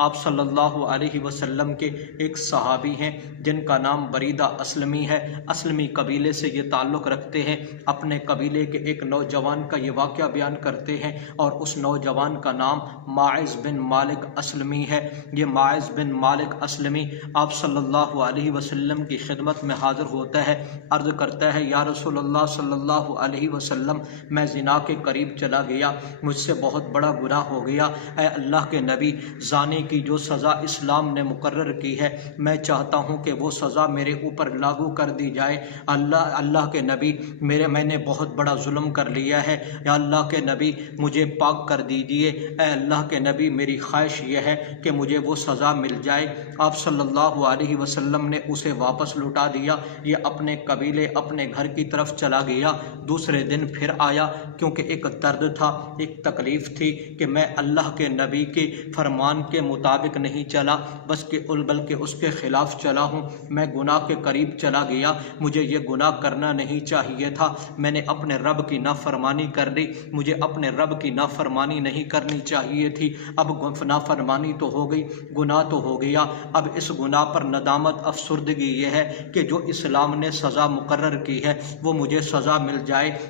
आप सल्लल्लाहु अलैहि वसल्लम के एक सहाबी हैं जिनका नाम बरीदा असलमी है। असलमी कबीले से ये ताल्लुक़ रखते हैं। अपने कबीले के एक नौजवान का ये वाक़या बयान करते हैं और उस नौजवान का नाम माइज़ बिन मालिक असलमी है। ये माइज़ बिन मालिक असलमी आप सल्लल्लाहु अलैहि वसल्लम की खिदमत में हाज़िर होता है। अर्ज़ करता है, या रसूलल्लाह सल्लल्लाहु अलैहि वसल्लम, मैं ज़िना के करीब चला गया, मुझसे बहुत बड़ा गुनाह हो गया। ऐ अल्लाह के नबी, ज़ाने की जो सज़ा इस्लाम ने मुकर्रर की है, मैं चाहता हूँ कि वो सज़ा मेरे ऊपर लागू कर दी जाए। अल्लाह के नबी, मैंने बहुत बड़ा जुल्म कर लिया है। या अल्लाह के नबी, मुझे पाक कर दीजिए। ऐ अल्लाह के नबी, मेरी ख्वाहिश यह है कि मुझे वो सज़ा मिल जाए। आप सल्लल्लाहु अलैहि वसल्लम ने उसे वापस लौटा दिया। ये अपने कबीले, अपने घर की तरफ चला गया। दूसरे दिन फिर आया, क्योंकि एक दर्द था, एक तकलीफ़ थी कि मैं अल्लाह के नबी के फरमान के मुताबिक नहीं चला, बल्कि उसके ख़िलाफ़ चला हूँ। मैं गुनाह के करीब चला गया, मुझे ये गुनाह करना नहीं चाहिए था। मैंने अपने रब की नाफरमानी कर ली, मुझे अपने रब की नाफरमानी नहीं करनी चाहिए थी। अब नाफरमानी तो हो गई, गुनाह तो हो गया। अब इस गुनाह पर नदामत, अफसुर्दगी ये है कि जो इस्लाम ने सज़ा मुकर्रर की है वो मुझे सज़ा मिल जाए।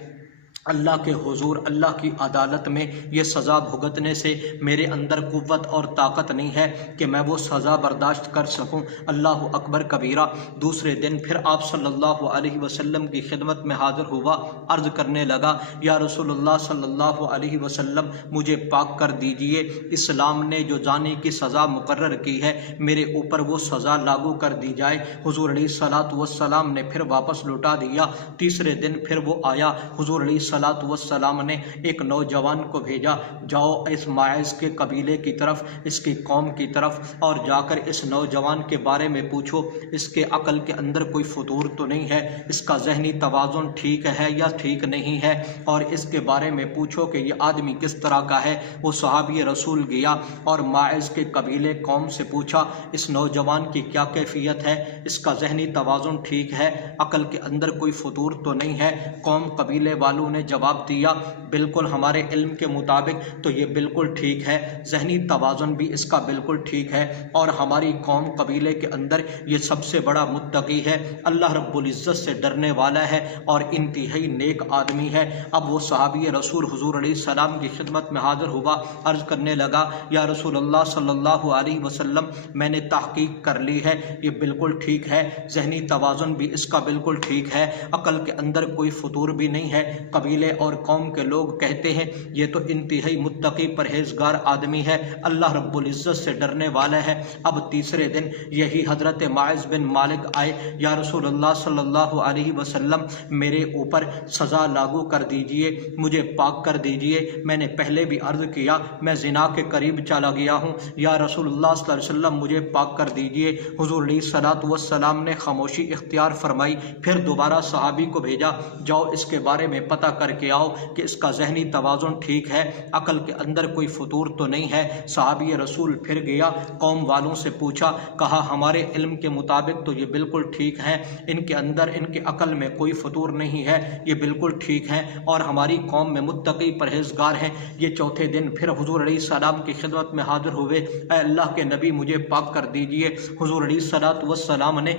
अल्लाह के हुजूर, अल्लाह की अदालत में ये सज़ा भुगतने से मेरे अंदर कुव्वत और ताकत नहीं है कि मैं वो सज़ा बर्दाश्त कर सकूं। अल्लाह अकबर कबीरा। दूसरे दिन फिर आप सल्लल्लाहु अलैहि वसल्लम की खिदमत में हाज़िर हुआ। अर्ज़ करने लगा, या रसूलुल्लाह सल्लल्लाहु अलैहि वसल्लम, मुझे पाक कर दीजिए। इस्लाम ने जो जाने की सज़ा मुकर्रर की है, मेरे ऊपर वो सज़ा लागू कर दी जाए। हुजूर अलैहिस्सलातु वस्सलाम ने फिर वापस लौटा दिया। तीसरे दिन फिर वो आया। हुजूर सलात वस्सलाम ने एक नौजवान को भेजा, जाओ इस माइज़ के कबीले की तरफ, इसकी कौम की तरफ, और जाकर इस नौजवान के बारे में पूछो, इसके अकल के अंदर कोई फतूर तो नहीं है, इसका जहनी तवाज़ुन ठीक है या ठीक नहीं है, और इसके बारे में पूछो कि ये आदमी किस तरह का है। वो सहाबी रसूल गया और माइज़ के कबीले कौम से पूछा, इस नौजवान की क्या कैफियत है, इसका जहनी तवाज़ुन ठीक है, अकल के अंदर कोई फतूर तो नहीं है। कौम कबीले वालों ने जवाब दिया, बिल्कुल हमारे इल्म के मुताबिक तो ये बिल्कुल ठीक है, जहनी तवाज़ुन भी इसका बिल्कुल ठीक है, और हमारी कौम कबीले के अंदर ये सबसे बड़ा मुत्तकी है, अल्लाह रब्बुल इज़्ज़त से डरने वाला है और इंतहाई नेक आदमी है। अब वो सहाबी रसूल हुजूर अलैहिस्सलाम की खिदमत में हाज़िर हुआ। अर्ज़ करने लगा, या रसूलल्लाह सल्लल्लाहु अलैहि वसल्लम, मैंने तहकीक कर ली है, ये बिल्कुल ठीक है, जहनी तवाज़ुन भी इसका बिल्कुल ठीक है, अकल के अंदर कोई फतूर भी नहीं है। कबीले और कौम के लोग कहते हैं ये तो इंतहाई मुत्तकी परहेजगार आदमी है, अल्लाह रब्बुल इज़्ज़त से डरने वाला है। अब तीसरे दिन यही हज़रत माइज़ बिन मालिक आए, या रसूलुल्लाह सल्लल्लाहु अलैहि वसल्लम, मेरे ऊपर सज़ा लागू कर दीजिए, मुझे पाक कर दीजिए। मैंने पहले भी अर्ज़ किया, मैं ज़िना के करीब चला गया हूँ, या रसूलुल्लाह सल्लल्लाहु अलैहि वसल्लम, मुझे पाक कर दीजिए। हुज़ूर अलैहिस्सलातु वस्सलाम ने खामोशी इख्तियार फरमाई। फिर दोबारा सहाबी को भेजा, जाओ इसके बारे में पता करके आओ कि इसका जहनी तवाज़ुन ठीक है, अकल के अंदर कोई फतूर तो नहीं है। सहाबी रसूल फिर गया, कौम वालों से पूछा, कहा हमारे इल्म के मुताबिक तो ये बिल्कुल ठीक है, इनके अंदर, इनके अकल में कोई फतूर नहीं है, ये बिल्कुल ठीक है, और हमारी कौम में मुत्तकी परहेजगार हैं। ये चौथे दिन फिर हुजूर अलैहिस्सलाम की खिदमत में हाजिर हुए, ऐ अल्लाह के नबी, मुझे पाक कर दीजिए। हुजूर अलैहिस्सलातु वस्सलाम ने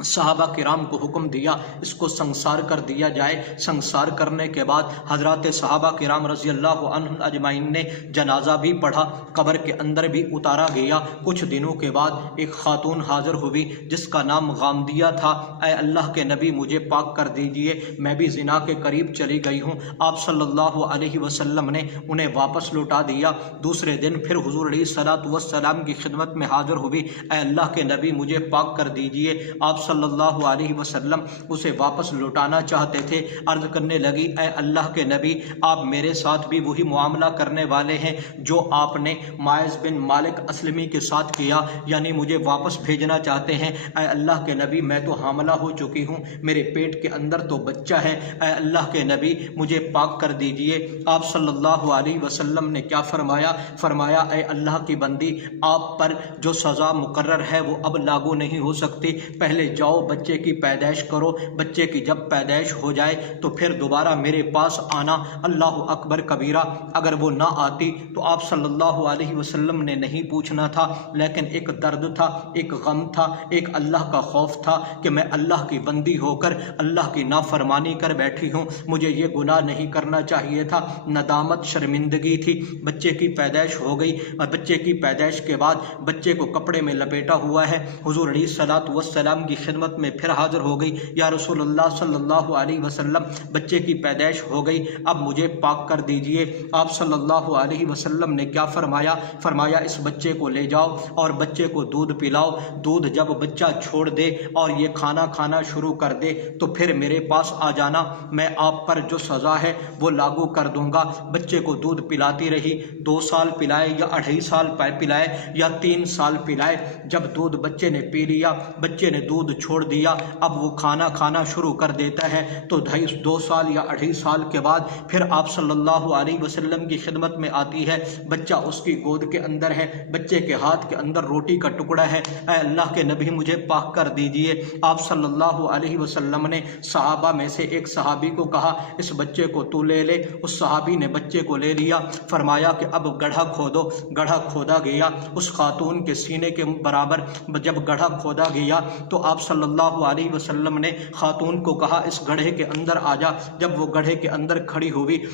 सहाबा किराम को हुक्म दिया, इसको संसार कर दिया जाए। संसार करने के बाद हजरत सहाबा किराम रज़ी अल्लाह अन्हुम अजमाइन ने जनाजा भी पढ़ा, कब्र के अंदर भी उतारा गया। कुछ दिनों के बाद एक खातून हाजिर हुई जिसका नाम गामदिया था। ऐ अल्लाह के नबी, मुझे पाक कर दीजिए, मैं भी जिना के करीब चली गई हूँ। आप सल्लल्लाहु अलैहि वसल्लम ने उन्हें वापस लौटा दिया। दूसरे दिन फिर हुजूर अलैहिस्सलातु वस्सलाम की खिदमत में हाजिर हुई, ऐ अल्लाह के नबी, मुझे पाक कर दीजिए। आप सल्लल्लाहु अलैहि वसल्लम उसे वापस लौटाना चाहते थे। अर्ज करने लगी, ऐ अल्लाह के नबी, आप मेरे साथ भी वही मामला करने वाले हैं जो आपने माइज़ बिन मालिक असलमी के साथ किया, यानी मुझे वापस भेजना चाहते हैं। ऐ अल्लाह के नबी, मैं तो हामला हो चुकी हूँ, मेरे पेट के अंदर तो बच्चा है। ऐ अल्लाह के नबी, मुझे पाक कर दीजिए। आप सल्लल्लाहु अलैहि वसल्लम ने क्या फरमाया? फरमाया, ऐ अल्लाह की बंदी, आप पर जो सज़ा मुकर्रर है वो अब लागू नहीं हो सकती, पहले जाओ, बच्चे की पैदाइश करो, बच्चे की जब पैदाइश हो जाए तो फिर दोबारा मेरे पास आना। अल्लाह अकबर कबीरा। अगर वो ना आती तो आप सल्लल्लाहु अलैहि वसल्लम ने नहीं पूछना था, लेकिन एक दर्द था, एक गम था, एक अल्लाह का खौफ था कि मैं अल्लाह की बंदी होकर अल्लाह की नाफरमानी कर बैठी हूँ, मुझे ये गुनाह नहीं करना चाहिए था। नदामत, शर्मिंदगी थी। बच्चे की पैदाइश हो गई और बच्चे की पैदाइश के बाद बच्चे को कपड़े में लपेटा हुआ है, हुजूर अलैहिस्सलातु वस्सलाम की खिदमत में फिर हाजिर हो गई। या रसूलुल्लाह सल्लल्लाहु अलैहि वसल्लम, बच्चे की पैदाइश हो गई, अब मुझे पाक कर दीजिए। आप सल्लल्लाहु अलैहि वसल्लम ने क्या फरमाया? फरमाया इस बच्चे को ले जाओ और बच्चे को दूध पिलाओ। दूध जब बच्चा छोड़ दे और ये खाना खाना शुरू कर दे तो फिर मेरे पास आ जाना, मैं आप पर जो सज़ा है वो लागू कर दूंगा। बच्चे को दूध पिलाती रही, 2 साल पिलाए या 2.5 साल पिलाए या 3 साल पिलाए। जब दूध बच्चे ने पी लिया, बच्चे ने दूध छोड़ दिया, अब वो खाना खाना शुरू कर देता है, तो 2 साल या 2.5 साल के बाद फिर आप सल्लल्लाहु अलैहि वसल्लम की खिदमत में आती है। बच्चा उसकी गोद के अंदर है, बच्चे के हाथ के अंदर रोटी का टुकड़ा है। ऐ अल्लाह के नबी, मुझे पाक कर दीजिए। आप सल्लल्लाहु अलैहि वसल्लम ने सहाबा में से एक सहाबी को कहा इस बच्चे को तू ले ले। उस सहाबी ने बच्चे को ले लिया। फरमाया कि अब गड्ढा खोदो। गड्ढा खोदा गया। उस खातून के सीने के बराबर जब गड्ढा खोदा गया तो आप सल्लल्लाहु अलैहि वसल्लम ने खातून को कहा इस गड्ढे के अंदर आ जा। जब वो गड्ढे के अंदर खड़ी हुई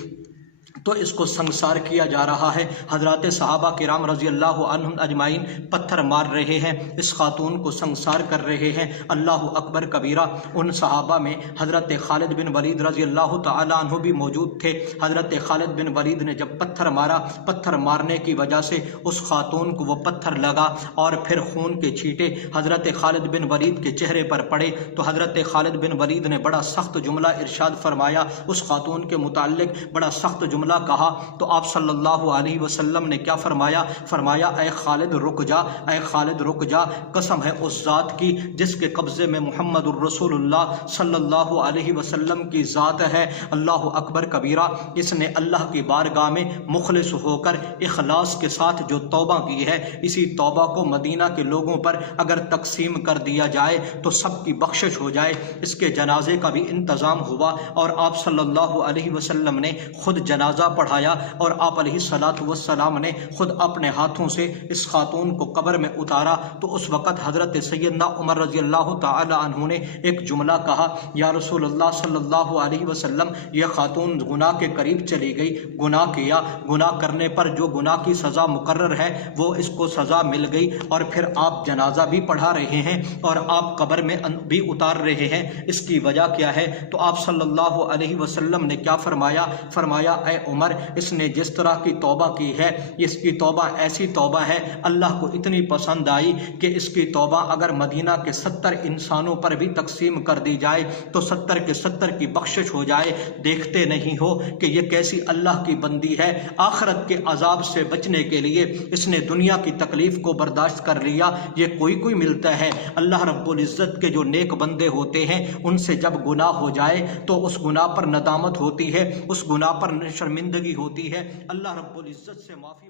तो इसको संसार किया जा रहा है। हजरत सहाबा किराम रजी अल्लाह अन्हुम अजमाइन पत्थर मार रहे हैं, इस खातून को संसार कर रहे हैं। अल्लाह अकबर कबीरा। उन सहाबा में हजरत खालिद बिन वलीद रजी अल्लाह तआला अन्हु भी मौजूद थे। हजरत खालिद बिन वलीद ने जब पत्थर मारा, पत्थर मारने की वजह से उस खातून को वो पत्थर लगा और फिर खून के छींटे हजरत खालिद बिन वलीद के चेहरे पर पड़े। तो हजरत खालिद बिन वलीद ने बड़ा सख्त जुमला इरशाद फरमाया, उस खातून के मुताल्लिक बड़ा सख्त जुमला कहा। तो आप सल्लल्लाहु अलैहि वसल्लम ने क्या फरमाया? फरमाया ऐ खालिद रुक जा, ऐ खालिद रुक जा, कसम है उस ज़ात की जिसके कब्ज़े में मुहम्मदुर रसूलुल्लाह सल्लल्लाहु अलैहि वसल्लम की ज़ात है। अल्लाह अकबर कबीरा। इसने अल्लाह की बारगाह में मुखलिस होकर इखलास के साथ जो तौबा की है, इसी तौबा को मदीना के लोगों पर अगर तकसीम कर दिया जाए तो सबकी बख्शिश हो जाए। इसके जनाजे का भी इंतज़ाम हुआ और आप सल्लल्लाहु अलैहि वसल्लम ने खुद जनाजा पढ़ाया और आप अलैहिस्सलातु वस्सलाम ने खुद अपने हाथों से इस खातून को कब्र में उतारा। तो उस वक़्त हज़रत सैयदना उमर रज़ी अल्लाह तआला अन्हु ने एक जुमला कहा, या रसूलुल्लाह सल्लल्लाहु अलैहि वसल्लम, यह खातून गुनाह के करीब चली गई, गुनाह किया, गुनाह करने पर जो गुनाह की सज़ा मुकर्रर है वो इसको सज़ा मिल गई और फिर आप जनाजा भी पढ़ा रहे हैं और आप कब्र में भी उतार रहे हैं, इसकी वजह क्या है? तो आप सल्लल्लाहु अलैहि वसल्लम ने क्या फरमाया? फरमाया ऐ उमर, इसने जिस तरह की तौबा की है, इसकी तौबा ऐसी तौबा है अल्लाह को इतनी पसंद आई कि इसकी तौबा अगर मदीना के 70 इंसानों पर भी तकसीम कर दी जाए तो 70 के 70 की बख्शिश हो जाए। देखते नहीं हो कि ये कैसी अल्लाह की बंदी है। आखिरत के अजाब से बचने के लिए इसने दुनिया की तकलीफ को बर्दाश्त कर लिया। ये कोई मिलता है। अल्लाह रब्बुल इज़्ज़त के जो नेक बंदे होते हैं उनसे जब गुनाह हो जाए तो उस गुनाह पर नदामत होती है, उस गुनाह पर शर्मिंदगी होती है। अल्लाह रब्बुल इज़्ज़त से माफ़ी